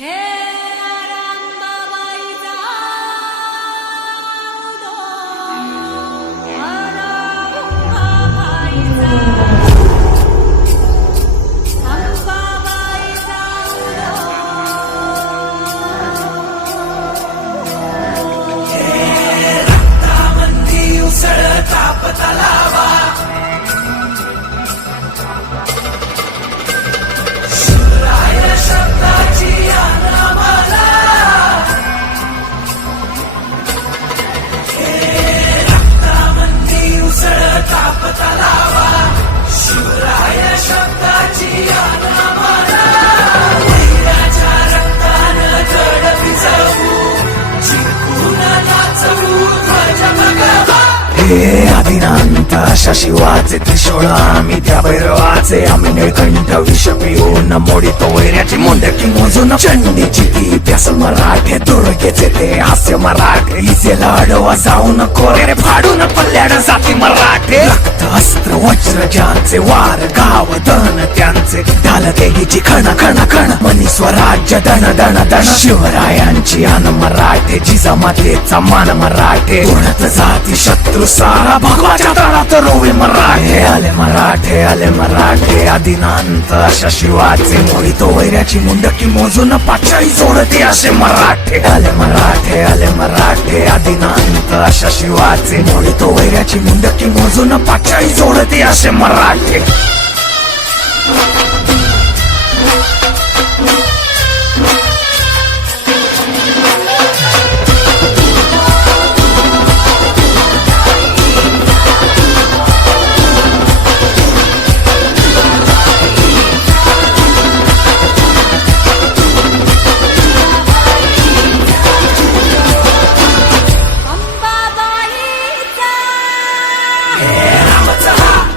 हे रामबाबाईचा उदो, रामबाबाईचा अंबाबाईचा उदो. रक्तामंदी उसळता पतलावा, शिवराय शब्दाची आण आम्हाला. रक्तामंदी उसळता पतलावा, शिवराय शब्दाची आण आम्हाला. वैराच्या रक्तानं जड भिजवू, जिंकून नाचवू ध्वज भगवा. हे आदिनांत अशा शिवाचे त्रिशूळ आम्ही त्या भैरवाचे. आम्ही निळकंठ विष पिऊन मोडितो वैऱ्याची मुंडकी मोजून. चंडीची ती प्यास मराठे, दुर्गेचे ते हास्य मराठे. इसे लाडवा जाऊन कोरे फाडून पल्ल्याड जाती मराठे. रक्त अस्त्र वज्र ज्यांचे, वार गाव दन त्यांचे. ढाल देगीची खण खण खण, मनी स्वराज्य दण दण दण. शिवरायांची आन मराठे, जिजामातेचा मान मराठे. उडत जाती शत्रू सारा, भगवाच्या तळात रोवे मराठे. आले मराठे आले मराठे, आदिनांत अशा शिवाचे. मोडितो वैऱ्याची मुंडकी मोजून पाचाई जोडते असे मराठे. आले मराठे आदिनांत अशा शिवाचे. मोडितो वैऱ्याची मुंडकी मोजून पाचाई जोडते असे मराठे.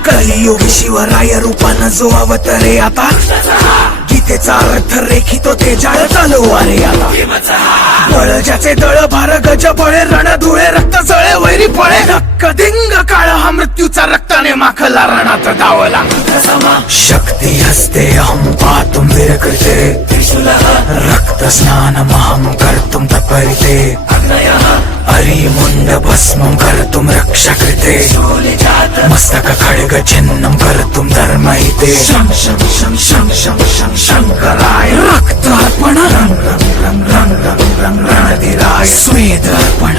कलियुगी शिवराय रूपानं जो अवतरे आता. गीतेचा अर्थ रेखितो ते जाळ तलवारे आता. बळ ज्याचे दळ भार गज बळे, रण धुळे रक्त जळे वैरी पळे. धक्क दिंग काळ हा मृत्यूचा रक्ताने माखला रणात धावला. शक्ती हस्ते अहम पातुम विरकृते, रक्त स्नान महम कर्तुम तत्परिते. हरि मुंड भस्मं कर्तुम रक्षा कृते, मस्तक खड्ग छिन्नं कर्तुम धर्महिते. शं शं शं शं शं शं शंकराय रक्तार्पण, रंग रंग रंग रंग रंग रणधीराय स्वेद अर्पण.